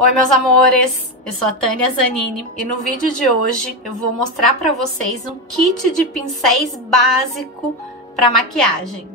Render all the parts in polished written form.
Oi meus amores, eu sou a Tânia Zanini e no vídeo de hoje eu vou mostrar para vocês um kit de pincéis básico para maquiagem.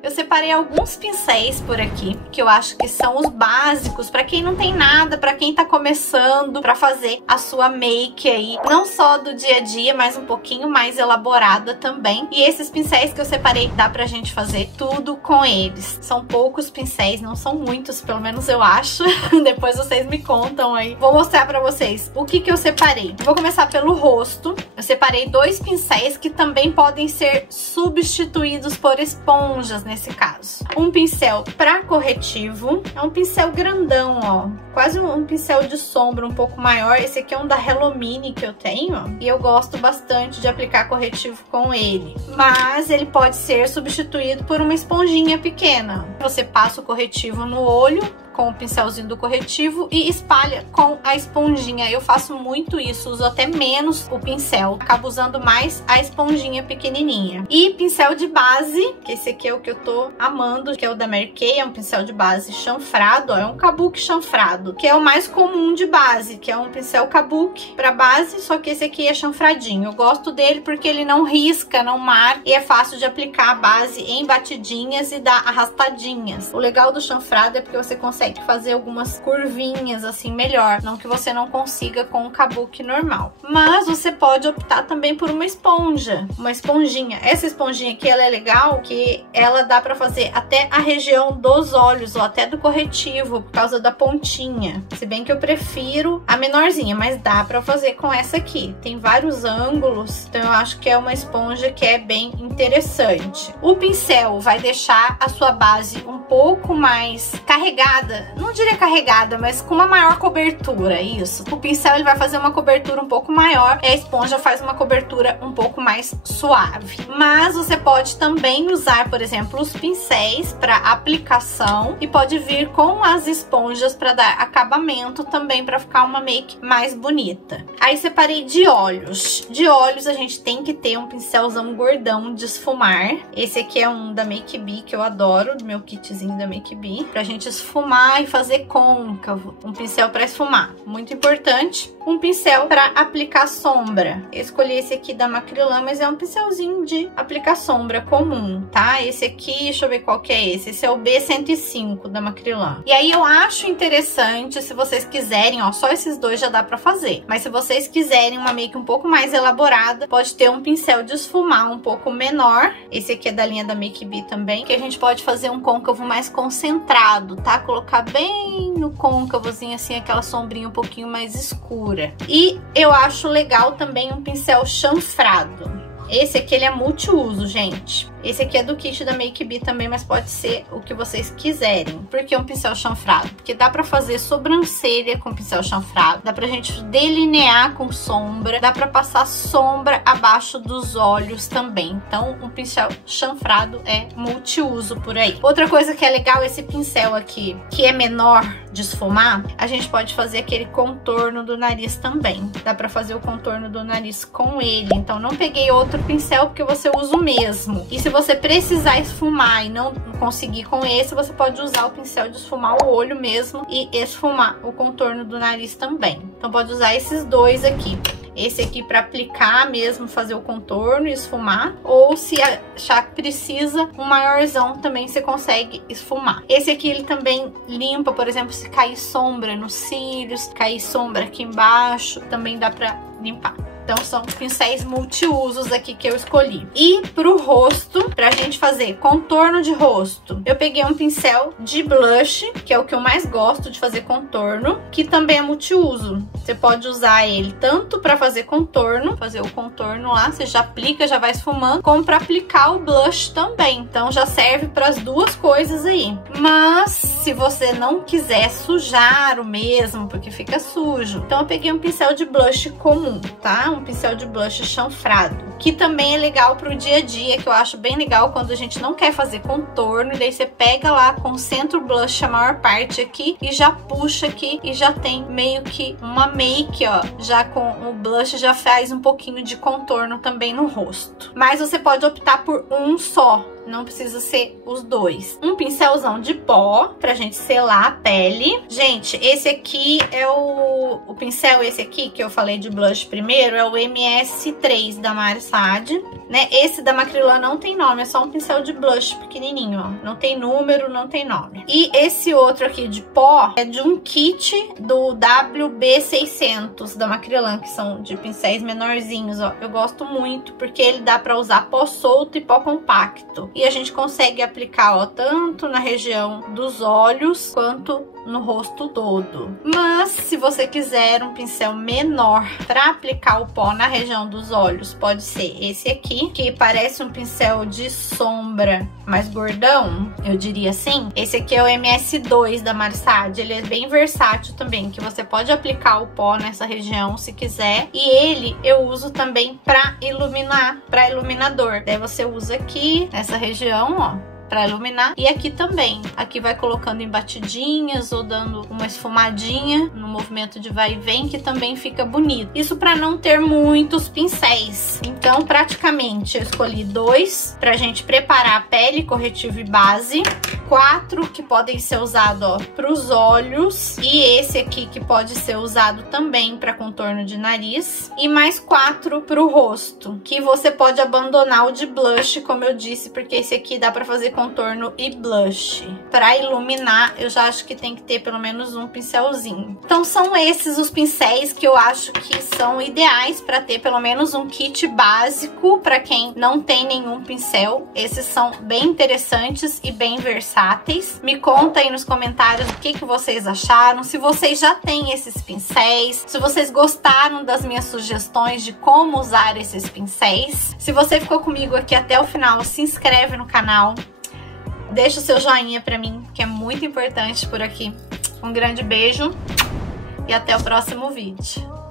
Eu separei alguns pincéis por aqui, que eu acho que são os básicos para quem não tem nada, para quem tá começando, para fazer a sua make aí, não só do dia a dia, mas um pouquinho mais elaborada também. E esses pincéis que eu separei, dá pra gente fazer tudo com eles. São poucos pincéis, não são muitos, pelo menos eu acho. Depois vocês me contam aí. Vou mostrar pra vocês o que eu separei. Vou começar pelo rosto. Eu separei dois pincéis que também podem ser substituídos por esponjas, nesse caso. Um pincel para corretivo, é um pincel grandão, ó, quase um pincel de sombra um pouco maior. Esse aqui é um da Hello Mini que eu tenho, ó, e eu gosto bastante de aplicar corretivo com ele. Mas ele pode ser substituído por uma esponjinha pequena. Você passa o corretivo no olho com o pincelzinho do corretivo e espalha com a esponjinha. Eu faço muito isso, uso até menos o pincel, acabo usando mais a esponjinha pequenininha. E pincel de base, que esse aqui é o que eu tô amando, que é o da Mary Kay, é um pincel de base chanfrado, ó, é um kabuki chanfrado, que é o mais comum de base, que é um pincel kabuki para base, só que esse aqui é chanfradinho. Eu gosto dele porque ele não risca, não marca e é fácil de aplicar a base em batidinhas e dar arrastadinhas. O legal do chanfrado é porque você consegue fazer algumas curvinhas assim melhor, não que você não consiga com o kabuki normal. Mas você pode optar também por uma esponja, uma esponjinha. Essa esponjinha aqui, ela é legal que ela dá pra fazer até a região dos olhos ou até do corretivo, por causa da pontinha. Se bem que eu prefiro a menorzinha, mas dá pra fazer com essa aqui. Tem vários ângulos, então eu acho que é uma esponja que é bem interessante. O pincel vai deixar a sua base um pouco mais carregada, não diria carregada, mas com uma maior cobertura, isso. O pincel ele vai fazer uma cobertura um pouco maior e a esponja faz uma cobertura um pouco mais suave. Mas você pode também usar, por exemplo, os pincéis para aplicação e pode vir com as esponjas para dar acabamento também, para ficar uma make mais bonita. Aí separei de olhos. De olhos a gente tem que ter um pincelzão gordão de esfumar. Esse aqui é um da Make Be, que eu adoro, do meu kitzinho da Make Be, pra gente esfumar e fazer côncavo. Um pincel para esfumar, muito importante. Um pincel para aplicar sombra. Eu escolhi esse aqui da Macrylan, mas é um pincelzinho de aplicar sombra comum, tá? Esse aqui, deixa eu ver qual que é esse. Esse é o B105 da Macrylan. E aí eu acho interessante, se vocês quiserem, ó, só esses dois já dá pra fazer. Mas se vocês quiserem uma make um pouco mais elaborada, pode ter um pincel de esfumar um pouco menor. Esse aqui é da linha da Make Be também, que a gente pode fazer um côncavo mais concentrado, tá? Colocar bem no côncavozinho, assim, aquela sombrinha um pouquinho mais escura. E eu acho legal também um pincel chanfrado. Esse aqui ele é multiuso, gente. Esse aqui é do kit da Make Be também, mas pode ser o que vocês quiserem. Por que um pincel chanfrado? Porque dá pra fazer sobrancelha com pincel chanfrado, dá pra gente delinear com sombra, dá pra passar sombra abaixo dos olhos também. Então, um pincel chanfrado é multiuso por aí. Outra coisa que é legal, esse pincel aqui, que é menor de esfumar, a gente pode fazer aquele contorno do nariz também. Dá pra fazer o contorno do nariz com ele. Então, não peguei outro pincel porque você usa o mesmo. E se você precisar esfumar e não conseguir com esse, você pode usar o pincel de esfumar o olho mesmo e esfumar o contorno do nariz também. Então pode usar esses dois aqui. Esse aqui para aplicar mesmo, fazer o contorno e esfumar. Ou se achar que precisa, um maiorzão também você consegue esfumar. Esse aqui ele também limpa, por exemplo, se cair sombra nos cílios, cair sombra aqui embaixo, também dá para limpar. Então são pincéis multiusos aqui que eu escolhi. E pro rosto, pra gente fazer contorno de rosto, eu peguei um pincel de blush, que é o que eu mais gosto de fazer contorno, que também é multiuso. Você pode usar ele tanto pra fazer contorno, fazer o contorno lá, você já aplica, já vai esfumando, como pra aplicar o blush também. Então já serve para as duas coisas aí. Mas se você não quiser sujar o mesmo, porque fica sujo, então eu peguei um pincel de blush comum, tá? Um pincel de blush chanfrado, que também é legal pro dia a dia, que eu acho bem legal quando a gente não quer fazer contorno, e daí você pega lá, concentra o blush a maior parte aqui e já puxa aqui e já tem meio que uma make, ó, já com o blush já faz um pouquinho de contorno também no rosto. Mas você pode optar por um só, não precisa ser os dois. Um pincelzão de pó pra gente selar a pele. Gente, esse aqui é o pincel, esse aqui que eu falei de blush primeiro, é o MS3 da Mari Saad, né? Esse da Macrylan não tem nome, é só um pincel de blush pequenininho, ó. Não tem número, não tem nome. E esse outro aqui de pó é de um kit do WB600 da Macrylan, que são de pincéis menorzinhos, ó. Eu gosto muito porque ele dá pra usar pó solto e pó compacto. E a gente consegue aplicar, ó, tanto na região dos olhos quanto no rosto todo. Mas se você quiser um pincel menor para aplicar o pó na região dos olhos, pode ser esse aqui, que parece um pincel de sombra mais gordão, eu diria assim. Esse aqui é o MS2 da Mari Saad, ele é bem versátil também, que você pode aplicar o pó nessa região se quiser. E ele eu uso também para iluminar, para iluminador. Daí você usa aqui nessa região, ó, para iluminar, e aqui também. Aqui vai colocando em batidinhas ou dando uma esfumadinha no movimento de vai e vem, que também fica bonito. Isso para não ter muitos pincéis. Então, praticamente, eu escolhi 2 pra gente preparar a pele, corretivo e base. 4 que podem ser usados, ó, pros olhos. E esse aqui que pode ser usado também para contorno de nariz. E mais 4 pro rosto, que você pode abandonar o de blush, como eu disse, porque esse aqui dá para fazer contorno e blush. Para iluminar, eu já acho que tem que ter pelo menos um pincelzinho. Então são esses os pincéis que eu acho que são ideais para ter pelo menos um kit básico para quem não tem nenhum pincel. Esses são bem interessantes e bem versáteis. Me conta aí nos comentários o que vocês acharam, se vocês já têm esses pincéis, se vocês gostaram das minhas sugestões de como usar esses pincéis. Se você ficou comigo aqui até o final, se inscreve no canal. Deixa o seu joinha pra mim, que é muito importante por aqui. Um grande beijo e até o próximo vídeo.